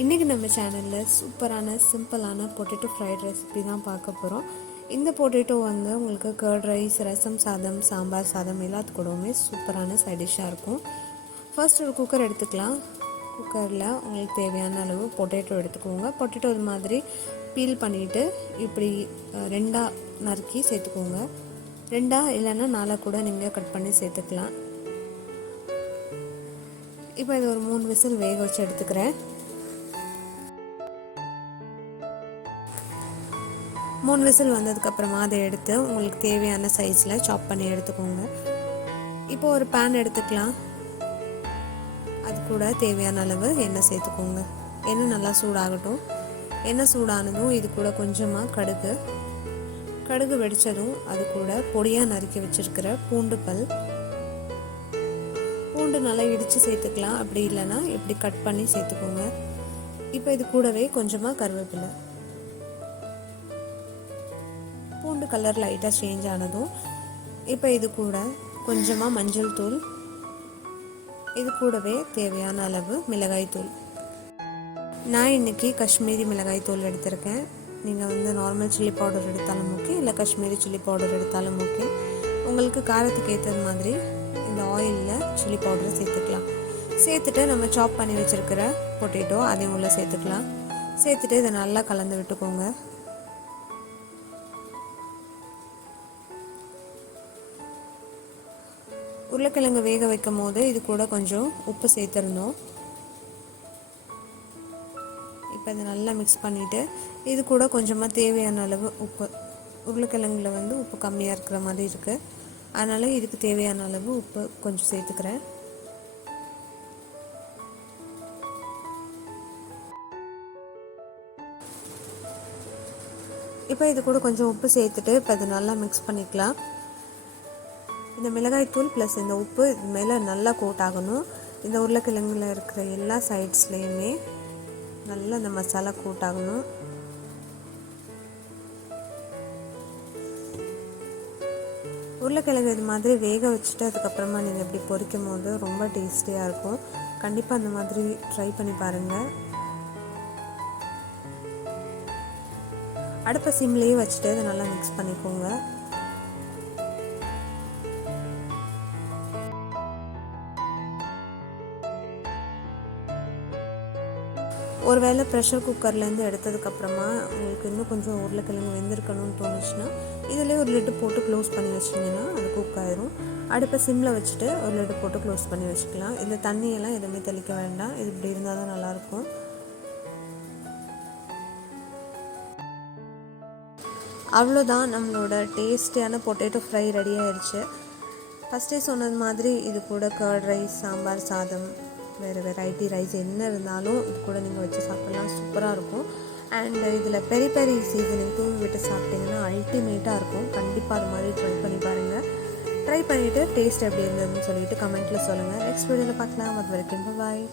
இன்றைக்கி நம்ம சேனலில் சூப்பரான சிம்பிளான பொட்டேட்டோ ஃப்ரைட் ரெசிபி தான் பார்க்க போகிறோம். இந்த பொட்டேட்டோ வந்து உங்களுக்கு கர்ட் ரைஸ், ரசம் சாதம், சாம்பார் சாதம் எல்லாத்து கூடவுமே சூப்பரான சைட் டிஷ்ஷாக இருக்கும். ஃபர்ஸ்ட் ஒரு குக்கர் எடுத்துக்கலாம். குக்கரில் உங்களுக்கு தேவையான அளவு பொட்டேட்டோ எடுத்துக்கோங்க. பொட்டேட்டோ இது மாதிரி பீல் பண்ணிவிட்டு இப்படி ரெண்டாக நறுக்கி சேர்த்துக்கோங்க. ரெண்டாக இல்லைன்னா 4 கூட நீங்கள் கட் பண்ணி சேர்த்துக்கலாம். இப்போ இது ஒரு 3 விசில் வேக வச்சு எடுத்துக்கிறேன். 3 விசில் வந்ததுக்கப்புறமா அதை எடுத்து உங்களுக்கு தேவையான சைஸில் சாப் பண்ணி எடுத்துக்கோங்க. இப்போ ஒரு பேன் எடுத்துக்கலாம். அது கூட தேவையான அளவு எண்ணெய் சேர்த்துக்கோங்க. எண்ணெய் நல்லா சூடாகட்டும். எண்ணெய் சூடானதும் இது கூட கொஞ்சமாக கடுகு வெடித்ததும் அது கூட பொடியாக நறுக்கி வச்சுருக்கிற பூண்டு நல்லா இடித்து சேர்த்துக்கலாம். அப்படி இல்லைன்னா இப்படி கட் பண்ணி சேர்த்துக்கோங்க. இப்போ இது கூடவே கொஞ்சமாக கருவேப்பிலை. பூண்டு கலர் லைட்டாக சேஞ்ச் ஆனதும் இப்போ இது கூட கொஞ்சமாக மஞ்சள் தூள், இது கூடவே தேவையான அளவு மிளகாய் தூள். நான் இன்றைக்கி காஷ்மீரி மிளகாய் தூள் எடுத்திருக்கேன். நீங்கள் வந்து நார்மல் சில்லி பவுடர் எடுத்தாலும் ஓகே, இல்லை காஷ்மீரி சில்லி பவுடர் எடுத்தாலும் ஓகே. உங்களுக்கு காரத்துக்கு ஏற்றது மாதிரி இந்த ஆயிலில் சில்லி பவுடரை சேர்த்துக்கலாம். சேர்த்துட்டு நம்ம சாப் பண்ணி வச்சுருக்கிற பொட்டேட்டோ அதையும் உள்ளே சேர்த்துக்கலாம். சேர்த்துட்டு இதை நல்லா கலந்து விட்டுக்கோங்க. உருளைக்கிழங்கு வேக வைக்கும் போது இது கூட கொஞ்சம் உப்பு சேர்த்துருந்தோம். இப்போ இதை நல்லா மிக்ஸ் பண்ணிவிட்டு இது கூட கொஞ்சமாக தேவையான அளவு உப்பு, உருளைக்கிழங்குல வந்து உப்பு கம்மியாக இருக்கிற மாதிரி இருக்குது, அதனால் இதுக்கு தேவையான அளவு உப்பு கொஞ்சம் சேர்த்துக்கிறேன். இப்போ இது கூட கொஞ்சம் உப்பு சேர்த்துட்டு இப்போ இதை நல்லா மிக்ஸ் பண்ணிக்கலாம். இந்த மிளகாய்த்தூள் ப்ளஸ் இந்த உப்பு இது மேலே நல்லா கோட் ஆகணும். இந்த உருளைக்கிழங்குல இருக்கிற எல்லா சைட்ஸ்லேயுமே நல்லா இந்த மசாலா கோட் ஆகணும். உருளைக்கிழங்கு இது மாதிரி வேக வச்சுட்டு அதுக்கப்புறமா நீங்கள் இப்படி பொரிக்கும் போது ரொம்ப டேஸ்டியாக இருக்கும். கண்டிப்பாக அந்த மாதிரி ட்ரை பண்ணி பாருங்கள். அடுப்பை சிம்லேயே வச்சுட்டு இதை நல்லா மிக்ஸ் பண்ணிக்கோங்க. ஒருவேளை ப்ரெஷர் குக்கர்லேருந்து எடுத்ததுக்கப்புறமா உங்களுக்கு இன்னும் கொஞ்சம் உருளைக்கிழங்கு வெந்திருக்கணும்னு தோணுச்சுன்னா இதிலே ஒரு லிட்டு போட்டு க்ளோஸ் பண்ணி வச்சிங்கன்னா அது குக் ஆயிரும். அடுப்பை சிம்மில் வச்சுட்டு ஒரு லிட்டு போட்டு க்ளோஸ் பண்ணி வச்சுக்கலாம். இதில் தண்ணியெல்லாம் எதுவுமே தெளிக்க வேண்டாம். இது இப்படி இருந்தால் தான் நல்லாயிருக்கும். அவ்வளோதான், நம்மளோட டேஸ்டியான பொட்டேட்டோ ஃப்ரை ரெடி ஆயிடுச்சு. ஃபஸ்ட்டே சொன்னது மாதிரி இது கூட கர்ட் ரைஸ், சாம்பார் சாதம், வேறு வெரைட்டி ரைஸ் என்ன இருந்தாலும் இது கூட நீங்கள் வச்சு சாப்பிட்லாம். சூப்பராக இருக்கும். அண்ட் இதில் பெரி பெரி சீசனிங் தூவி விட்டு சாப்பிட்டிங்கன்னா அல்டிமேட்டாக இருக்கும். கண்டிப்பாக அது மாதிரி ட்ரை பண்ணி பாருங்கள். ட்ரை பண்ணிவிட்டு டேஸ்ட் எப்படி இருந்ததுன்னு சொல்லிவிட்டு கமெண்ட்டில் சொல்லுங்கள். நெக்ஸ்ட் வீடியோவில் பார்க்கலாம். அது வரைக்கும் பாய்.